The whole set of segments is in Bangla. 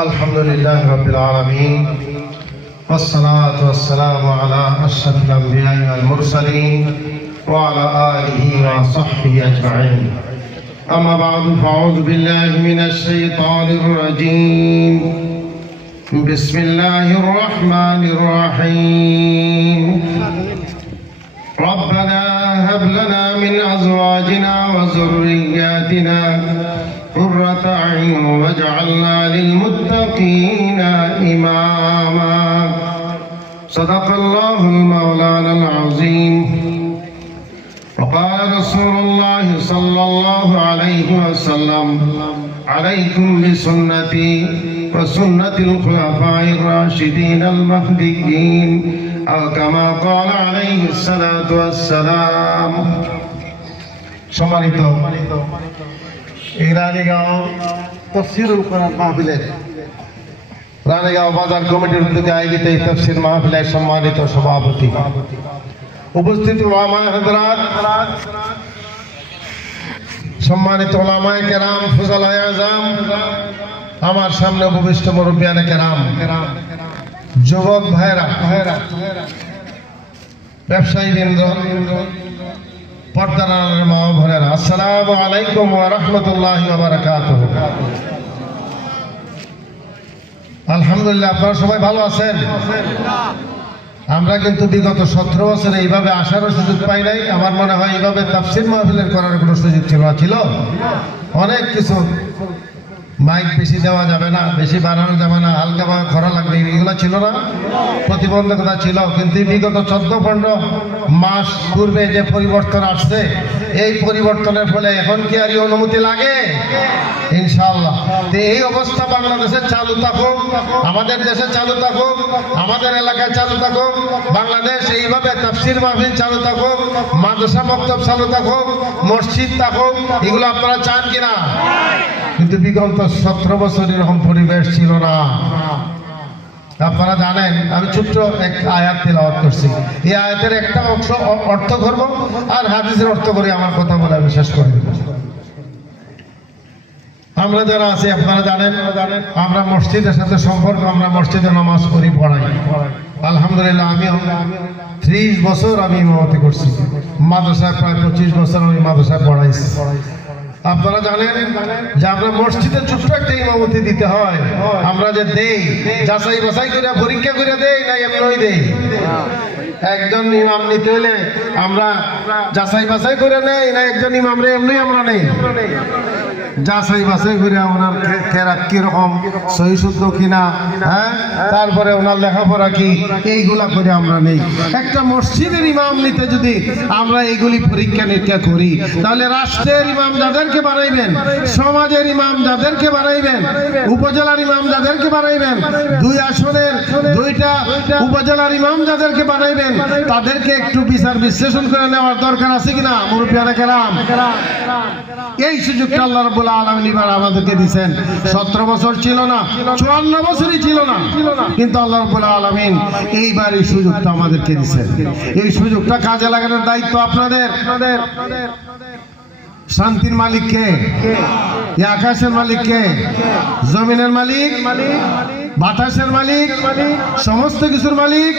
الحمد لله رب العالمين والصلاة والسلام على أشرف الأنبياء والمرسلين وعلى آله وصحبه أجمعين أما بعد فأعوذ بالله من الشيطان الرجيم بسم الله الرحمن الرحيم ربنا هب لنا من أزواجنا وذرياتنا قرة أعين واجعلنا للمتقين إماما صدق الله المولانا العظيم وقال رسول الله صلى الله عليه وسلم عليكم بسنتي وسنة الخلفاء الراشدين المهديين أو كما قال عليه الصلاة والسلام সম্মানিত এই রানীগাঁও তফসিরুল কোরআন মাহফিলের রানীগাঁও বাজার কমিটির উদ্যোগে আয়োজিত এই তফসির মাহফিলের সম্মানিত সভাপতি উপস্থিত ওলামায় হজরাত সম্মানিত ওলামায় কেরাম ফুজালায় আজম আমার সামনে উপবিষ্ট মুরব্বিয়ানে কেরাম, যুবক ভাইরা ভাইরা ব্যবসায়ী বৃন্দ আপনারা সবাই ভালো আছেন? আমরা কিন্তু বিগত সতেরো বছরে এইভাবে আসারও সুযোগ পাই নাই। আমার মনে হয় এইভাবে তাফসির মাহফিলের করার কোনো সুযোগ ছিল ছিল? অনেক কিছু। মাইক বেশি দেওয়া যাবে না, বেশি বাড়ানো যাবে না, হালকা বা খরা লাগবে, এগুলো ছিল না, প্রতিবন্ধকতা ছিল। কিন্তু বিগত চোদ্দ পনেরো মাস পূর্বে যে পরিবর্তন আসছে, এই পরিবর্তনের ফলে এখন কি আর অনুমতি লাগে? ইনশাল্লাহ তো এই অবস্থা বাংলাদেশে চালু থাকুক, আমাদের দেশে চালু থাকুক, আমাদের এলাকায় চালু থাকুক, বাংলাদেশ এইভাবে তাফসির মাহফিল চালু থাকুক, মাদ্রাসা মক্তব চালু থাকুক, মসজিদ থাকুক, এগুলো আপনারা চান কিনা? কিন্তু বিগত সতেরো বছর এরকম পরিবেশ ছিল না। আপনারা জানেন, আমি ছোট্ট এক আয়াত তেলাওয়াত করছি। এই আয়াতের একটা অংশ অর্থ করব আর হাদিসের অর্থ করে আমার কথা বলে আমি শেষ করে আমরা যারা আছি, আপনারা জানেন, আমরা মসজিদের সাথে সম্পর্ক, আমরা মসজিদে নামাজ পড়ি, পড়াই। আলহামদুলিল্লাহ, আমি ত্রিশ বছর আমি ইমামতি করছি। মাদ্রাসায় প্রায় পঁচিশ বছর আমি মাদ্রাসায় পড়াইছি। আপনারা জানেন যে আমরা মসজিদে ছোট্ট একটা ইমামতি দিতে হয়। আমরা যে দেই, যাচাই বাছাই করে, পরীক্ষা করে দেই না এমনই দেই। একজন ইমাম নিতে হলে আমরা যাচাই বাছাই করে নেই না একজন ইমাম রে, এমনি আমরা নেই। যাচাই বাছাই করে ওনার খেরাত কীরকম, সহি শুদ্ধ কিনা হ্যাঁ? তারপরে ওনার লেখাপড়া কি? এইগুলা করে আমরা নেই। একটা মসজিদের ইমাম নিতে যদি আমরা এইগুলি পরীক্ষা নিরীক্ষা করি, তাহলে রাষ্ট্রের ইমাম যাদেরকে বানাইবেন, সমাজের ইমাম যাদেরকে বানাইবেন, উপজেলার ইমাম যাদেরকে বানাইবেন, দুই আসনের উপজেলার ইমাম যাদেরকে বানাইবেন, তাদেরকে একটু বিচার বিশ্লেষণ করে নেওয়ার দরকার আছে কিনা, মুরব্বিয়ানা কেরাম? এই সুযোগটা আল্লাহ রাব্বুল আলামিন এবার আমাদেরকে দিচ্ছেন সতেরো বছর ছিল না 54 বছরই ছিল না, কিন্তু আল্লাহ রাব্বুল আলামিন এইবার এই সুযোগটা আমাদেরকে দিচ্ছেন এই সুযোগটা কাজে লাগানোর দায়িত্ব আপনাদের। শান্তির মালিক কে? এই আকাশের মালিক কে? জমিনের মালিক? বাতাসের মালিক, সমস্ত কিছুর মালিক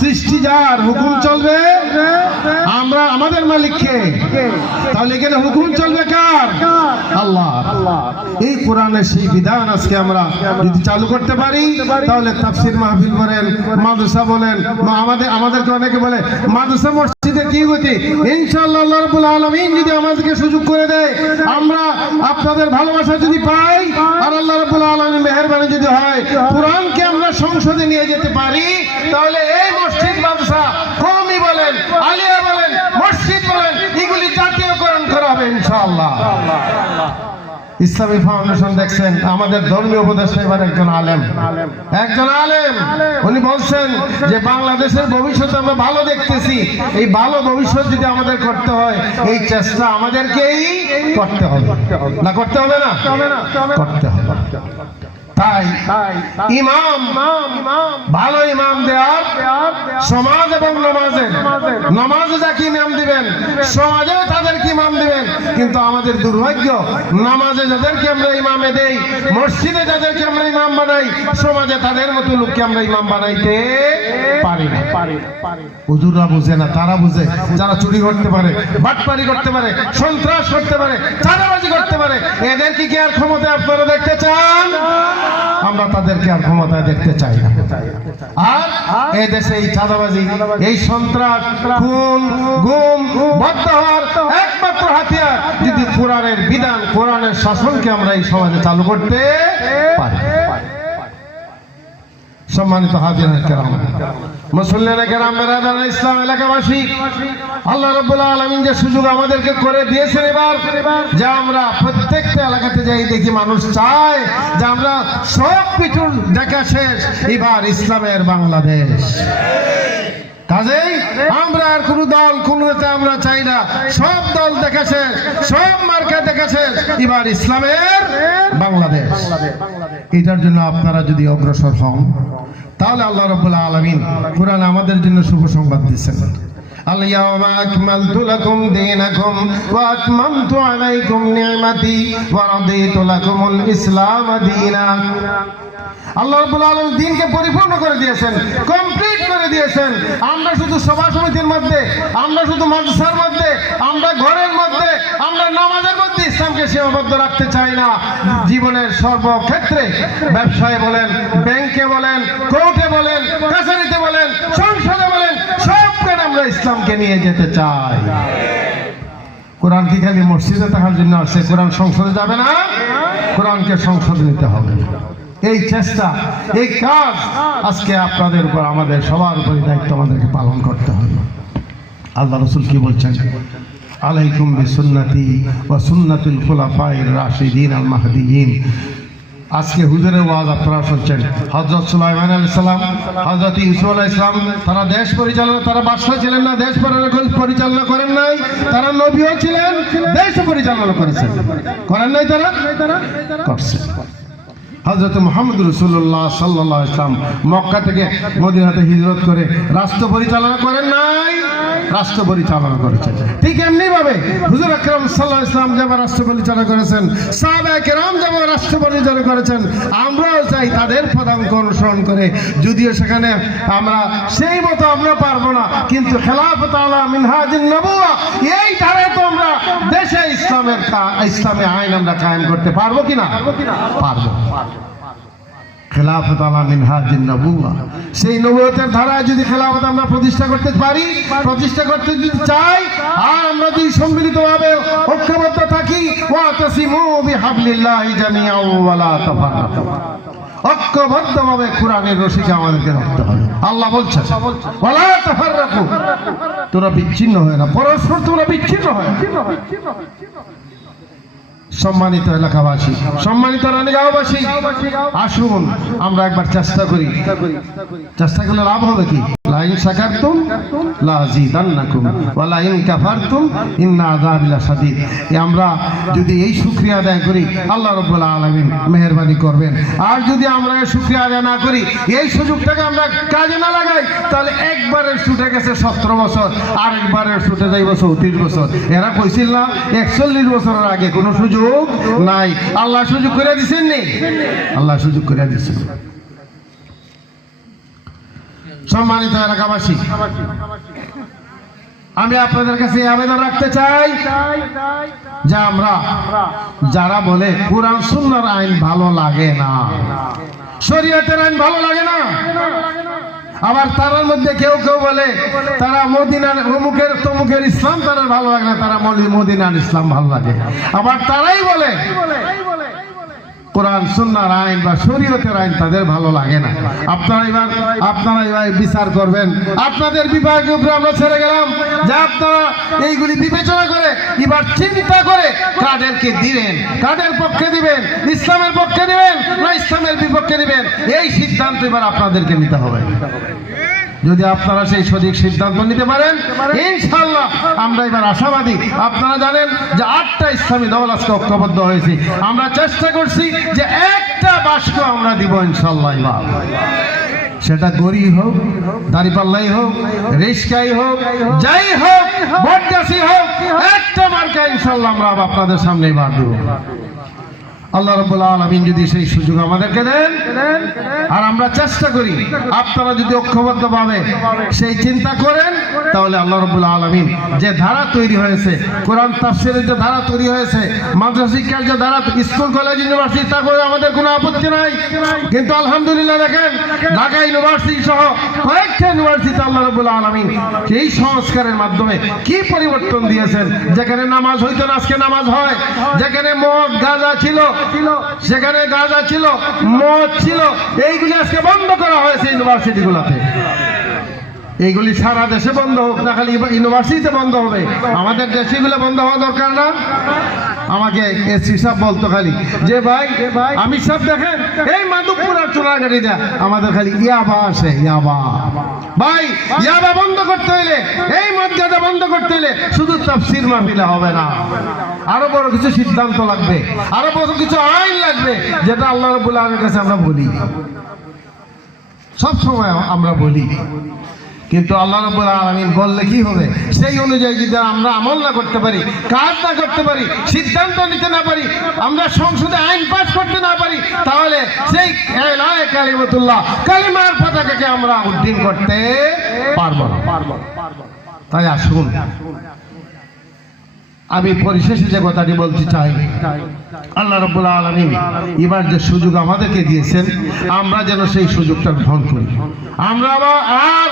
সৃষ্টি যার হুকুম চলবে, আমরা আমাদের মালিক কে তাহলে এখানে হুকুম চলবে কার? আল্লাহ। এই কোরআনের সেই বিধান আজকে আমরা যদি চালু করতে পারি, তাহলে তাফসির মাহফিল বলেন মাদ্রাসা বলেন আমাদের আমাদেরকে অনেকে বলে, মাদ্রাসা মসজিদে কি গতি? রাব্বুল আলামিন যদি আমাদেরকে সুযোগ করে দেয় আমরা আপনাদের ভালোবাসা যদি পাই, আর আল্লাহ রব আলমের মেহরবানি যদি হয়, কোরআনকে আমরা সংসদে নিয়ে যেতে পারি, তাহলে এই মসজিদ মাদ্রাসা কমই বলেন, আলিয়া বলেন, মসজিদ বলেন, এগুলি জাতীয়করণ করা হবে ইনশাআল্লাহ। ইসলামী ফাউন্ডেশন দেখছেন আমাদের ধর্মীয় উপদেষ্টা এবার একজন আলেম। একজন আলেম। উনি বলছেন যে বাংলাদেশের ভবিষ্যৎ আমরা ভালো দেখতেছি। এই ভালো ভবিষ্যৎ যদি আমাদের করতে হয় এই চেষ্টা আমাদেরকেই করতে হবে না? করতে হবে না। করতে হবে। তাই ইমাম ভালো ইমাম দেওয়ার সমাজ এবং নমাজে নমাজে যাকে ইমাম দিবেন সমাজেও তাদেরকে ইমাম দিবেন। কিন্তু আমাদের দুর্ভাগ্য নামাজে যাদেরকে আমরা ইমামে দেই মসজিদে যাদেরকে আমরা ইমাম বানাই সমাজে তাদের মতো লোককে আমরা ইমাম বানাইতে পারি না। হুজুররা বুঝে না তারা বুঝে। যারা চুরি করতে পারে বাটপারি করতে পারে সন্ত্রাস করতে পারে চাঁদাবাজি করতে পারে এদেরকে কি আর ক্ষমতা আপনারা দেখতে চান? আমরা তাদেরকে আর ক্ষমতায় দেখতে চাই না। আর এই দেশে এই চাঁদাবাজি, এই সন্ত্রাস, খুন, গুম বদ্ধ হওয়ার একমাত্র হাতিয়ার যদি কোরআনের বিধান, কোরআনের শাসনকে আমরা এই সমাজে চালু করতে পারি। সম্মানিত হাজির কেরাম। মুসল্লিনা কেরাম ইসলাম, এলাকাবাসী, আল্লাহ রাব্বুল আলামিন যে সুযোগ আমাদেরকে করে দিয়েছেন এবার, যে আমরা প্রত্যেকটা এলাকাতে যাই দেখি মানুষ চায় যে আমরা সব কিছু দেখা শেষ, এবার ইসলামের বাংলাদেশ। কাজেই আমরা আর কোন দল কোন নেতা আমরা চাই না। সব দল দেখেছে, সব মার্কা দেখেছে। এবার ইসলামের বাংলাদেশ। এটার জন্য আপনারা যদি অগ্রসর হন, তাহলে আল্লাহ রবুল্লাহ আলমিন কোরআন আমাদের জন্য শুভ সংবাদ দিচ্ছেন। اليوم أكملت لكم دينكم وأتممت عليكم نعمتي ورضيت لكم الإسلام دينا আল্লাহ রাব্বুল আলামিন দিনকে পরিপূর্ণ করে দিয়েছেন কমপ্লিট করে দিয়েছেন আমরা শুধু সভা সমিতির মধ্যে আমরা শুধু মাদ্রাসার মধ্যে আমরা ঘরের মধ্যে আমরা নামাজের মধ্যে ইসলামকে সীমাবদ্ধ রাখতে চাই না জীবনের সর্বক্ষেত্রে ব্যবসায় বলেন ব্যাংকে বলেন কোর্টে বলেন কাছারিতে বলেন সংসদে বলেন সবখানে আমরা ইসলামকে নিয়ে যেতে চাই কোরআন কি খালি মসজিদে থাকার জন্য আসছে কোরআন সংসদে যাবে না? কোরআনকে সংসদ নিতে হবে। এই চেষ্টা, এই কাজ আজকে আপনাদের উপর, আমাদের সবার উপরে দায়িত্ব আমাদেরকে পালন করতে হবে। আল্লাহ রসুল কি বলছেন? আলাইকুম বিসুন্নতি ওয়া সুন্নাতুল খুলাফায়ে রাশিদিন আল মাহদিয়িন। আজকে হুজুরের ওয়াজ আপনারা শুনছেন। হজরত সুলাইমান আলী সালাম হজরত ইউসুফ আলাহ ইসলাম তারা দেশ পরিচালনা, তারা বাদশাহ ছিলেন না, দেশ পরি- পরিচালনা করেন নাই, তারা নবীও ছিলেন, দেশ পরিচালনা করেছেন। করেন নাই তারা? করছে। হজরত মোহাম্মদ রসুল্লাহ সাল্লাহ ইসলাম মক্কা থেকে মদিনাতে হিজরত করে রাষ্ট্র পরিচালনা করেন নাই রাষ্ট্র পরিচালনা করেছেন। ঠিক এমনি ভাবে হুজুর আকরাম সাল্লাহ ইসলাম যেমন রাষ্ট্র পরিচালনা করেছেন সাহাবা কেরাম যেমন রাষ্ট্র পরিচালনা করেছেন, আমরাও চাই তাদের পদাঙ্ক অনুসরণ করে। যদিও সেখানে আমরা সেই মতো আমরা পারব না, কিন্তু খেলাফত আলা মিনহাজিন নবুয়া, এই ধারে তো আমরা দেশে ইসলামের ইসলামী আইন আমরা কায়েম করতে পারব কিনা? পারব। খেলাফত আলা মিনহাজিন নবুয়া সেই নবুয়তের ধারায় যদি খেলাফত আমরা প্রতিষ্ঠা করতে পারি, প্রতিষ্ঠা করতে যদি চাই, আর আমরা যদি সম্মিলিতভাবে ঐক্যবদ্ধ থাকি, ওয়াতাসিমু বিহাবলিল্লাহি জামিআন ওয়া লা তাফাররাকু ঐক্যবদ্ধভাবে কোরআনের রশিকে আমাদেরকে রাখতে হবে। আল্লাহ বলছে ওয়ালা তাফাররাকু তোরা বিচ্ছিন্ন হয় না। পরস্পর তোরা বিচ্ছিন্ন হয়। সম্মানিত এলাকাবাসী সম্মানিত রানীগাঁওবাসী আসুন আমরা একবার চেষ্টা করি। চেষ্টা করলে লাভ হবে কি? শাকারতুম ওয়া কাফারতুম ইন্না আযাবি আমরা যদি এই শুকরিয়া আদায় করি, আল্লাহ রাব্বুল আলামিন মেহেরবানি করবেন। আর যদি আমরা এই শুকরিয়া আদায় না করি, এই সুযোগটাকে আমরা কাজে না লাগাই, তাহলে একবারের ছুটে গেছে সতেরো বছর, আরেকবারের ছুটে যাইব চৌত্রিশ বছর। এরা কইছিল না, একচল্লিশ বছরের আগে কোনো সুযোগ নাই। আল্লাহ সুযোগ করে দিছেন নি আল্লাহ সুযোগ করে দিচ্ছেন সম্মানিত এলাকাবাসী, আমি আপনাদের কাছে আবেদন রাখতে চাই যে আমরা যারা বলে কোরআন সুন্দর আইন ভালো লাগে না, শরীয়তের আইন ভালো লাগে না, আবার তার মধ্যে কেউ কেউ বলে তারা মদিনার অমুকের তমুকের ইসলাম তারা ভালো লাগে না, তারা মদিনার ইসলাম ভালো লাগে আবার তারাই বলে কোরআন, সুন্নার আইন বা শরীয়তের আইন তাদের ভালো লাগে না। আপনারা এবার আপনারা এবার বিচার করবেন। আপনাদের বিভাগের উপরে আমরা ছেড়ে গেলাম। যে আপনারা এইগুলি বিবেচনা করে, এবার চিন্তা করে কাদেরকে দিবেন? কাদের পক্ষে দিবেন? ইসলামের পক্ষে দিবেন না ইসলামের বিপক্ষে দিবেন? এই সিদ্ধান্ত এবার আপনাদেরকে নিতে হবে। যদি আপনারা সেই সঠিক সিদ্ধান্ত নিতে পারেন ইনশাল্লাহ আমরা এবার আশাবাদী। আপনারা জানেন যে আটটা ইসলামী দল আজকে ঐক্যবদ্ধ হয়েছে। আমরা চেষ্টা করছি যে একটা বাস্ক আমরা দিব ইনশাল্লাহ সেটা গড়ি হোক দাঁড়িপাল্লাই হোক রিস্কাই হোক যাই হোক বটগাছি হোক একটা মার্কা ইনশাল্লাহ আমরা আপনাদের সামনেই বার দেবো। আল্লাহ রব্বুল আলমিন যদি সেই সুযোগ আমাদেরকে দেন, আর আমরা চেষ্টা করি, আপনারা যদি ঐক্যবদ্ধ ভাবে সেই চিন্তা করেন, তাহলে আল্লাহ রব্বুল আলমিন যে ধারা তৈরি হয়েছে, কোরআন তাফসিরের যে ধারা তৈরি হয়েছে, মাদ্রাসা শিক্ষার যে ধারা, স্কুল, কলেজ, ইউনিভার্সিটি, তা করে আমাদের কোনো আপত্তি নাই। কিন্তু আলহামদুলিল্লাহ দেখেন, ঢাকা ইউনিভার্সিটি সহ কয়েকটা ইউনিভার্সিটি আল্লাহ রব্বুল আলমিন এই সংস্কারের মাধ্যমে কি পরিবর্তন দিয়েছেন? যেখানে নামাজ হইতো না, আজকে নামাজ হয়। যেখানে মদ, গাঁজা ছিল সেখানে গাঁজা ছিল, মদ ছিল, এইগুলি আজকে বন্ধ করা হয়েছে ইউনিভার্সিটি ইউনিভার্সিটিগুলোতে। এইগুলি সারা দেশে বন্ধ হোক না, খালি ইউনিভার্সিটিতে বন্ধ হবে। আমাদের দেশে বন্ধ হওয়া দরকার না। আমাকে এসি সাহেব বলতো খালি যে ভাই আমি সব দেখেন এই মাধবপুর আর চোরাগাড়ি দেয় আমাদের খালি ইয়াবা আসে ইয়াবা। ভাই ইয়াবা বন্ধ করতে হইলে এই মজ্জাদা বন্ধ করতে হইলে শুধু তাফসির মাহফিলে হবে না। আরও বড় কিছু সিদ্ধান্ত লাগবে আরও বড় কিছু আইন লাগবে যেটা আল্লাহ রবুল্লা আলমের কাছে আমরা বলি। সব সময় আমরা বলি কিন্তু আল্লাহ রব্বুল আলমিন বললে কি হবে? সেই অনুযায়ী যদি আমরা আমল না করতে পারি, কাজ না করতে পারি, সিদ্ধান্ত নিতে না পারি, আমরা সংসদে আইন পাস করতে না পারি, তাহলে সেই কালিমতুল্লাহ, কালিমার পতাকাকে আমরা উদ্দিন করতে পারব না। তাই আসুন। আমি পরিশেষে যে কথাটি বলতে চাই আল্লাহ রব্বুল আলমিন এবার যে সুযোগ আমাদেরকে দিয়েছেন আমরা যেন সেই সুযোগটা গ্রহণ করি। আমরা আর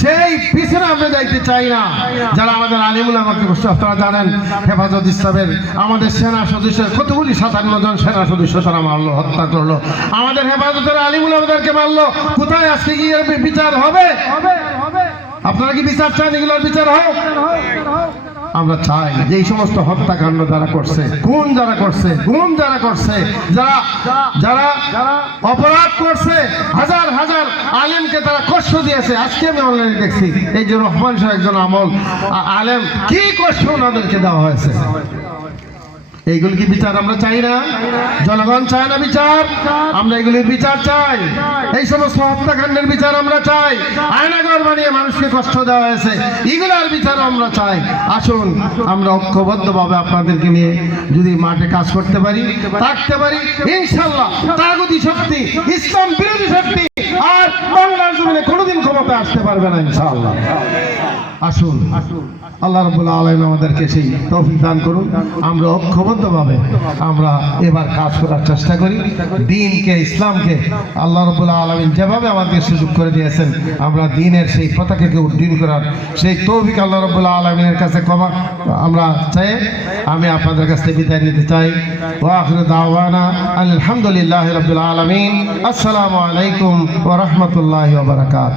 সেই পিছনে আমরা যাইতে চাই না। যারা আমাদের আলিমুল আমাকে আপনারা জানেন হেফাজত ইসলামের আমাদের সেনা সদস্যের কতগুলি সাতান্ন জন সেনা সদস্য তারা মারলো হত্যা করল। আমাদের হেফাজতের আলিমুল আমাদেরকে মারলো কোথায় আজকে গিয়ে বিচার হবে? আপনারা কি বিচার চান? এগুলোর বিচার হোক। আমরা চাই যে সমস্ত হত্যাকাণ্ড যারা করছে, খুন যারা করছে, গুম যারা করছে, যারা যারা অপরাধ করছে, হাজার হাজার আলেমকে তারা কষ্ট দিয়েছে। আজকে আমি অনলাইনে দেখছি, এই যে রহমান সাহেব একজন আমল আলেম কি কষ্ট ওনাদেরকে দেওয়া হয়েছে? এইগুলি কি বিচার আমরা চাই না? জনগণ চায় না বিচার? আমরা এগুলির বিচার চাই। এই সমস্ত হত্যাকাণ্ডের বিচার আমরা চাই। আয়নাগর বানিয়ে মানুষকে কষ্ট দেওয়া হয়েছে। এগুলার বিচার আমরা চাই। আসুন, আমরা ঐক্যবদ্ধভাবে আপনাদেরকে নিয়ে যদি মাঠে কাজ করতে পারি, থাকতে পারি ইনশাল্লাহ তাগুদি শক্তি, ইসলাম বিরোধী শক্তি আর বাংলার জমিনে কোনোদিন ক্ষমতা আসতে পারবে না, ইনশাআল্লাহ। আসুন। আল্লাহ রবুল্লা আলম আমাদেরকে সেই তৌফিক দান করুন। আমরা ঐক্যবদ্ধভাবে আমরা এবার কাজ করার চেষ্টা করি। দিনকে, ইসলামকে আল্লাহ রবুল্লা আলমিন যেভাবে আমাদের সুযোগ করে দিয়েছেন, আমরা দিনের সেই পতাকাকে উড্ডীন করার সেই তৌফিক আল্লাহ রবুল্লা আলমিনের কাছে ক্ষমা আমরা চাই। আমি আপনাদের কাছ থেকে বিদায় নিতে চাই। দাওয়ানা আলহামদুলিল্লাহ রবিল আলমিন। আসসালামু আলাইকুম ওরহমতুল্লাহ বারকাত